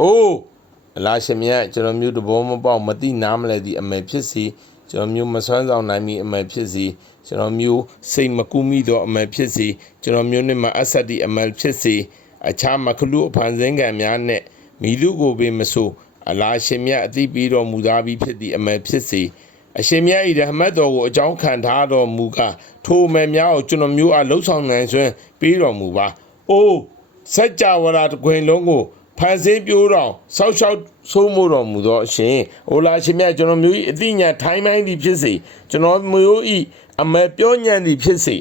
အိုးလာရှင်မြတ်ကျွန်တော်မျိုးတဘောမပေါက်မတိနားမလဲသည့်အမယ်ဖြစ်စီကျွန်တော်မျိုးမစွမ်းဆောင်နိုင်မီအမယ်ဖြစ်စီကျွန်တော်မျိုးစိတ်မကူးမိသောအမယ်ဖြစ်စီကျွန်တော်မျိုးနဲ့မအဆက်သည့်အမယ်ဖြစ်စီအခြားမခလူအဖန်စင်းကံများနဲ့မိသူကိုပင်မဆိုအလာရှင်မြတ်အသိပြီးတော်မူသားပြီးဖြစ်သည့်အမယ်ဖြစ်စီအရှင်မြတ်၏ရဟမတ်တော်ကိုအကြောင်းခံထားတော်မူကားထိုအမယ်များကိုကျွန်တော်မျိုးအားလှုပ်ဆောင်နိုင်စွမ်းပြီးတော်မူပါအိုးစัจ java ရာတခွင်လုံးကိုဖန်ဆင်းပြိုးတော်ဆောက်ရှောက်ဆိုးမို့တော်မူသောအရှင်အိုလာရှင်မြတ်ကျွန်တော်မျိုး၏အသိဉာဏ်ထိုင်းပိုင်းသည်ဖြစ်စေကျွန်တော်မျိုး၏အမေပြောဉာဏ်သည်ဖြစ်စေ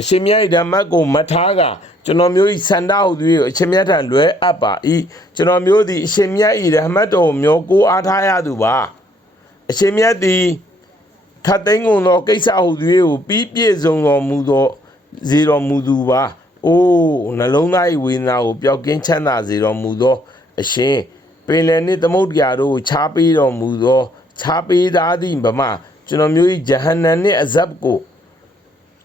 အရှင်မြတ်၏ဓမ္မကိုမထားကကျွန်တော်မျိုး၏စန္ဒဟုသည်အရှင်မြတ်ထံလွဲအပ်ပါ၏ကျွန်တော်မျိုးသည်အရှင်မြတ်၏ဓမ္မတော်ကိုမျိုးကိုအားထားရသူပါအရှင်မြတ်သည်ခတ်သိမ်းကုန်သောကိစ္စဟုသည်ကိုပြီးပြည့်စုံတော်မူသောဇေတော်မူသူပါအိုးနှလုံးသား၏ဝေဒနာကိုပျောက်ကင်းချမ်းသာစေတော်မူသောအရှင်ပင်လယ်နှင့်သမုဒ္ဒရာတို့ကိုခြားပေးတော်မူသောခြားပေးသားသည့်ဗမာကျွန်တော်မျိုး၏ဂျဟန္နမ်နှင့်အဇပ်ကို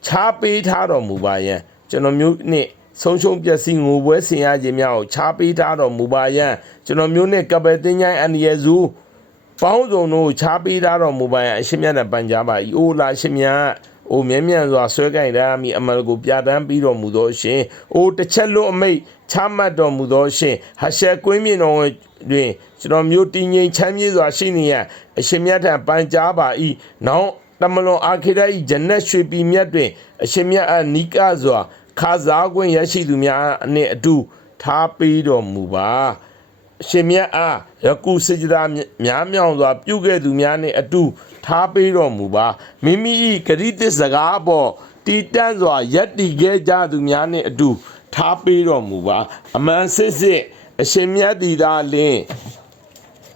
ခြားပေးထားတော်မူပါယံကျွန်တော်မျိုးနှင့်ဆုံးရှုံးပျက်စီးငိုပွဲဆင်ရခြင်းများကိုခြားပေးထားတော်မူပါယံကျွန်တော်မျိုးနှင့်ကပယ်တင်ញိုင်းအန္တရာယ်စုပေါင်းစုံတို့ခြားပေးထားတော်မူပါယံအရှင်မြတ်နဲ့ပန်ကြားပါ၏အိုလာရှင်မြတ်အိုမြဲမြံစွာဆွဲကင်ရမည်အမလကိုပြဋ္ဌာန်းပြီးတော်မူသောအရှင်အိုတစ်ချက်လွတ်အမိတ်ချမှတ်တော်မူသောအရှင်ဟရှက်ကွင်းမြင့်တော်တွင်ကျွန်တော်မျိုးတည်ငြိမ်ချမ်းမြေ့စွာရှိနေရန်အရှင်မြတ်ထံပန်ကြားပါ၏နောက်တမလွန်အာခိရ၏ဂျနတ်ရွှေပြည်မြတ်တွင်အရှင်မြတ်အနိကစွာခါစားခွင့်ရရှိသူများနှင့်အတူထားပေးတော်မူပါအရှင်မြတ်အားယကုစေကြတာများမြောင်စွာပြုခဲ့သူများနှင့်အတူထားပေးတော်မူပါမိမိ၏ဂရိတစကားပေါ်တည်တံ့စွာယက်တည်ခဲ့ကြသူများနှင့်အတူထားပေးတော်မူပါအမှန်စစ်စစ်အရှင်မြတ်သည်သာလျှင်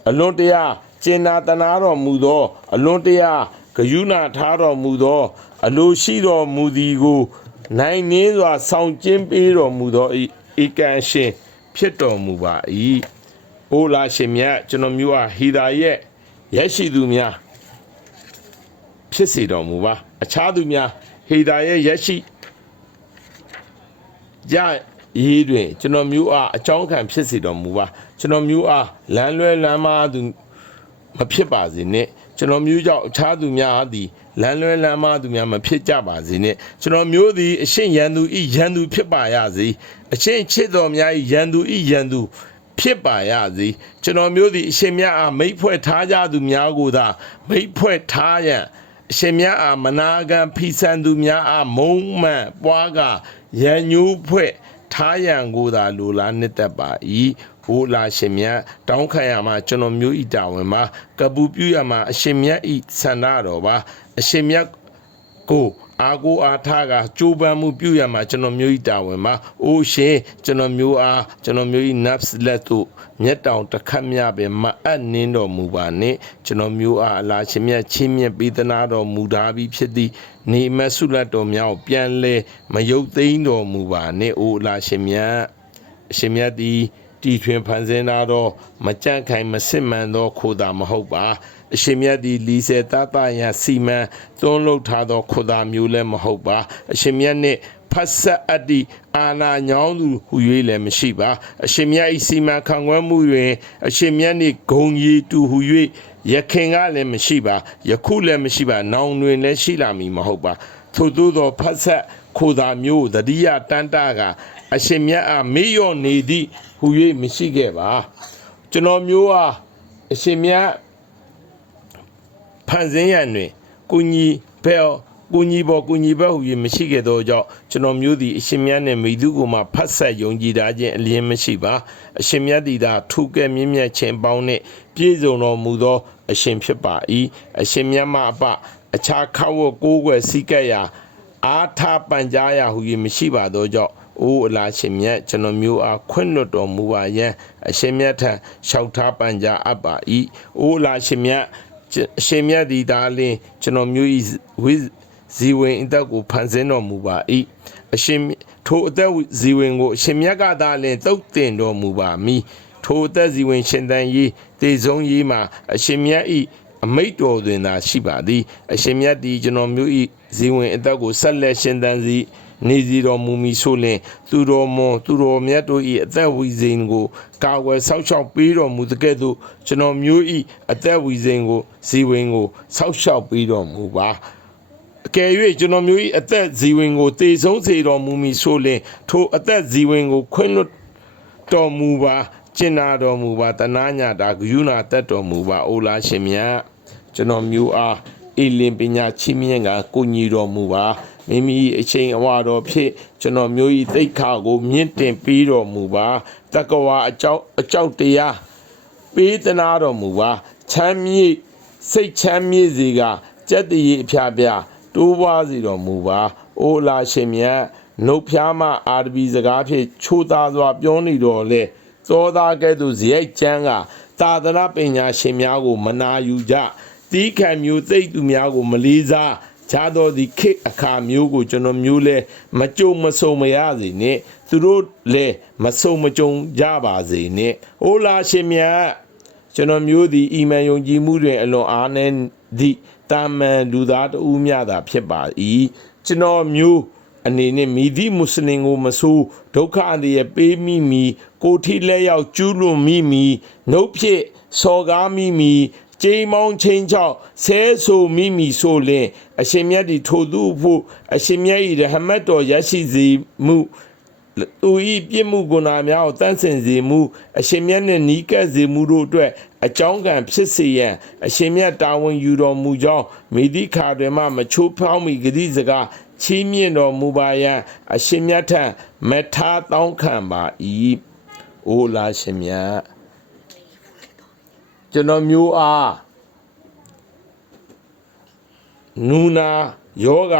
အလွန်တရာကျင်နာတနာတော်မူသောအလွန်တရာဂယုဏထားတော်မူသောအလိုရှိတော်မူသည်ကိုနိုင်နှင်းစွာဆောင်ကျင်းပေးတော်မူသောဧကန်ရှင်ဖြစ်တော်မူပါ၏အိုလာရှင်မြတ်ကျွန်တော်မျိုးအားဟိဒါရဲ့ရရှိသူများဖြစ်စေတော်မူပါအခြားသူများဟိဒါရဲ့ရရှိကြရေးတွင်ကျွန်တော်မျိုးအားအကြောင်းခံဖြစ်စေတော်မူပါကျွန်တော်မျိုးအားလမ်းလွဲလမ်းမသူမဖြစ်ပါစေနဲ့ကျွန်တော်မျိုးကြောင့်အခြားသူများသည်လမ်းလွဲလမ်းမသူများမဖြစ်ကြပါစေနဲ့ကျွန်တော်မျိုးသည်အရှင်ရန်သူဤရန်သူဖြစ်ပါရစေအရှင်ချစ်တော်များဤရန်သူဤရန်သူဖြစ်ပါရစေကျွန်တော်မျိုးသည်အရှင်မြတ်အားမိတ်ဖွဲ့ထားကြသူများကိုသာမိတ်ဖွဲ့ထားရန်အရှင်မြတ်အားမနာခံဖိဆန်သူများအားမုံမှန်ပွားကရန်ညူးဖွဲ့ထားရန်ကိုသာလိုလားနှစ်သက်ပါ၏ဟိုလာရှင်မြတ်တောင်းခံရမှာကျွန်တော်မျိုးဤတာဝန်မှာကပူပြုရမှာအရှင်မြတ်ဤဆန္ဒတော်ပါအရှင်မြတ်ကိုအာကိုအားထားကကြိုးပမ်းမှုပြုရမှာကျွန်တော်မျိုးဤတာဝန်မှာအိုရှင်ကျွန်တော်မျိုးအားကျွန်တော်မျိုးဤ nafs လက်တို့မျက်တောင်တစ်ခတ်မြပဲမအပ်နင်းတော်မူပါနဲ့ကျွန်တော်မျိုးအားအလားရှင်မြတ်ချင်းမြတ်ပေးသနာတော်မူထားပြီးဖြစ်သည့်နေမဆုလတ်တော်များကိုပြန်လဲမယုတ်သိမ်းတော်မူပါနဲ့အိုအလားရှင်မြတ်အရှင်မြတ်သည်တီထွင်ဖန်ဆင်းလာတော့မကြန့်ခိုင်မစစ်မှန်သောခိုးတာမဟုတ်ပါအရှင်မြတ်သည်လီဆယ်တတရစီမံသွန်းလုပ်ထားသောခိုးတာမျိုးလည်းမဟုတ်ပါအရှင်မြတ်နှင့်ဖတ်ဆက်အတ္တိအာနာညောင်းသူဟူ၍လည်းမရှိပါအရှင်မြတ်၏စီမံခံခွဲမှုတွင်အရှင်မြတ်နှင့်ဂုံရည်တူဟူ၍ယခင်ကလည်းမရှိပါယခုလည်းမရှိပါနောင်တွင်လည်းရှိလာမည်မဟုတ်ပါထို့သောဖတ်ဆက်ခိုးတာမျိုးတတိယတန်တာကအရှင်မြတ်အားမေ့လျော့နေသည့်ဟူ၍မရှိခဲ့ပါကျွန်တော်မျိုးအားအရှင်မြတ်ဖန်ဆင်းရန်တွင်ကုညီဘဲကုညီဘဟူ၍မရှိခဲ့သောကြောင့်ကျွန်တော်မျိုးသည်အရှင်မြတ်နှင့်မိသူကိုမှဖတ်ဆက်ယုံကြည်ထားခြင်းအလင်းမရှိပါအရှင်မြတ်သည်သာထူးကဲမြင့်မြတ်ခြင်းပေါင်းနှင့်ပြည့်စုံတော်မူသောအရှင်ဖြစ်ပါ၏အရှင်မြတ်မှအပအခြားခဝတ်ကိုးကွယ်စည်းကပ်ရာအာထာပန်ကြားရာဟူ၍မရှိပါသောကြောင့်အိုအလားရှင်မြတ်ကျွန်တော်မျိုးအားခွင့်လွတ်တော်မူပါယံအရှင်မြတ်ထံလျှောက်ထားပန်ကြားအပ်ပါ၏အိုအလားရှင်မြတ်အရှင်မြတ်သည်သာလျှင်ကျွန်တော်မျိုး၏ဇီဝင်အသက်ကိုဖန်ဆင်းတော်မူပါ၏အရှင်ထိုအသက်ဇီဝင်ကိုအရှင်မြတ်ကသာလျှင်သုတ်တင်တော်မူပါမည်ထိုအသက်ဇီဝင်ရှင်သန်ရေးတေဆုံးရေးမှာအရှင်မြတ်၏အမိတ်တော်တွင်သာရှိပါသည်အရှင်မြတ်သည်ကျွန်တော်မျိုး၏ဇီဝင်အသက်ကိုဆက်လက်ရှင်သန်စီ နေစီတော်မူမီဆိုလင်သူတော်မွန်သူတော်မြတ်တို့၏အသက်ဝီစိန်ကိုကာဝယ်ဆောက်ရှောက်ပေးတော်မူသကဲ့သို့ကျွန်တော်မျိုး၏အသက်ဝီစိန်ကိုဇီဝင်ကိုဆောက်ရှောက်ပေးတော်မူပါအကယ်၍ကျွန်တော်မျိုး၏အသက်ဇီဝင်ကိုတည်ဆုံးစေတော်မူမီဆိုလင်ထိုအသက်ဇီဝင်ကိုခွင့်လွှတ်တော်မူပါကျင်နာတော်မူပါတနာညာတာဂယုဏတတ်တော်မူပါအိုလာရှင်မြတ်ကျွန်တော်မျိုးအားအေလင်ပညာချီးမြှင့်ကကိုညီတော်မူပါမိမိအချိန်အဝါတော်ဖြင့်ကျွန်တော်မျိုး၏သိက္ခာကိုမြင့်တင်ပေးတော်မူပါတက္ကဝါအကြောက်တရားပေးသနာတော်မူပါချမ်းမြေ့စိတ်ချမ်းမြေ့စေကကြက်တည်အဖျားပြတိုးပွားစေတော်မူပါအိုလာရှင်မြတ်နှုတ်ဖျားမှအာရဗီစကားဖြင့်ချိုးသားစွာပြောနေတော်လေသောသားကဲ့သို့ဇယိုက်ကျမ်းကသာသနာပညာရှင်များကိုမနာယူကြတီးခံမျိုးသိပ်သူများကိုမလေးစားခြားသောဒီခေတ်အခါမျိုးကိုကျွန်တော်မျိုးလဲမကြုံမဆုံမရစေနဲ့သူတို့လည်းမဆုံမကြုံကြပါစေနဲ့အိုလာရှင်မြတ်ကျွန်တော်မျိုးသည်အီမန်ယုံကြည်မှုတွင်အလွန်အားနည်းသည့်တာမန်လူသားတဦးများသာဖြစ်ပါ၏ကျွန်တော်မျိုးအနေနဲ့မိသည့်မွတ်စလင်ကိုမဆိုးဒုက္ခအန္တရာယ်ပေးမိမီကိုထိလက်ရောက်ကျူးလွန်မိမီနှုတ်ဖြစ်စော်ကားမိမီကျိန်မောင်းချင်းချောက်ဆဲဆိုမိမီဆိုလင်အရှင်မြတ်ဒီထိုသူဖို့အရှင်မြတ်၏ရဟမတ်တော်ရရှိစေမှုသူ၏ပြည့်မှုဂုဏများကိုတန့်စင်စေမှုအရှင်မြတ်နှင့်နီးကပ်စေမှုတို့အတွက်အကြောင်းကံဖြစ်စေရန်အရှင်မြတ်တာဝန်ယူတော်မူကြောင်းမိသည့်ခါတွင်မှမချိုးဖောက်မီဂတိစကားချီးမြှင့်တော်မူပါယံအရှင်မြတ်ထံမထားတောင်းခံပါ၏အိုလာရှင်မြတ်ကျွန်တော်မျိုးအားနူနာယောဂ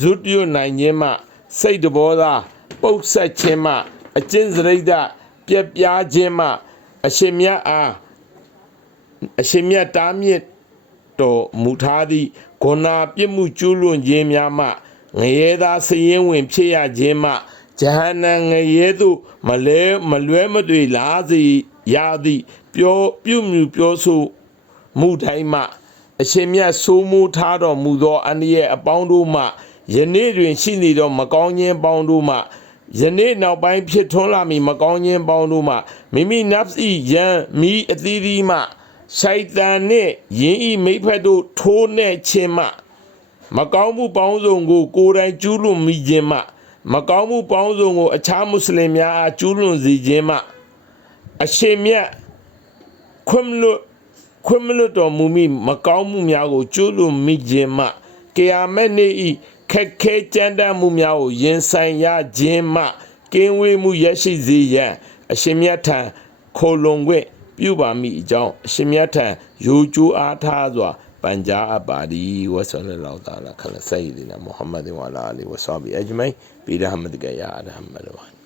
ဇွတ်တွနိုင်ခြင်းမှစိတ်တဘောသားပုတ်ဆက်ခြင်းမှအကျင့်စရိတ်ပြက်ပြားခြင်းမှအရှင်မြတ်အားအရှင်မြတ်တားမြစ်တော်မူထားသည့်ဂုဏပြစ်မှုကျူးလွန်ခြင်းများမှငရဲသားစရင်ဝင်ဖြစ်ရခြင်းမှဂျဟန္နံငရဲသို့မလွဲမသွေလားစေရသည့်ပြုမြူပြောဆိုမှုတိုင်းမှအရှင်မြတ်ဆိုးမိုးထားတော်မူသောအန္တရာယ်အပေါင်းတို့မှယနေ့တွင်ရှိနေသောမကောင်းခြင်းပေါင်းတို့မှယနေ့နောက်ပိုင်းဖြစ်ထွန်းလာမည်မကောင်းခြင်းပေါင်းတို့မှမိမိနဖ်ဤယံမိအသီးသီးမှရှိုက်တန်နှင့်ယင်းဤမိဖက်တို့ထိုးနှင့်ခြင်းမှမကောင်းမှုပေါင်းစုံကိုကိုယ်တိုင်ကျူးလွန်မိခြင်းမှမကောင်းမှုပေါင်းစုံကိုအခြားမွတ်စလင်များအားကျူးလွန်စေခြင်းမှအရှင်မြတ်ခွင့်မလွတ်တော်မူမိမကောင်းမှုများကိုကျူးလွန်မိခြင်းမှကယာမက်နေ့ဤခက်ခဲကြမ်းတမ်းမှုများကိုရင်ဆိုင်ရခြင်းမှကင်းဝေးမှုရရှိစေရန်အရှင်မြတ်ထံခိုလုံခွင့်ပြုပါမိအကြောင်းအရှင်မြတ်ထံရိုးကျိုးအားထားစွာပန်ကြားအပ်ပါသည်ဝဆလလောတာလာခလဆိုင်ဒီနာမုဟမ္မဒ်ဝါလာအလီဝဆာဘီအဂျမိုင်ဘီရဟမဒ်ကယာအရဟမဒ်ဝါ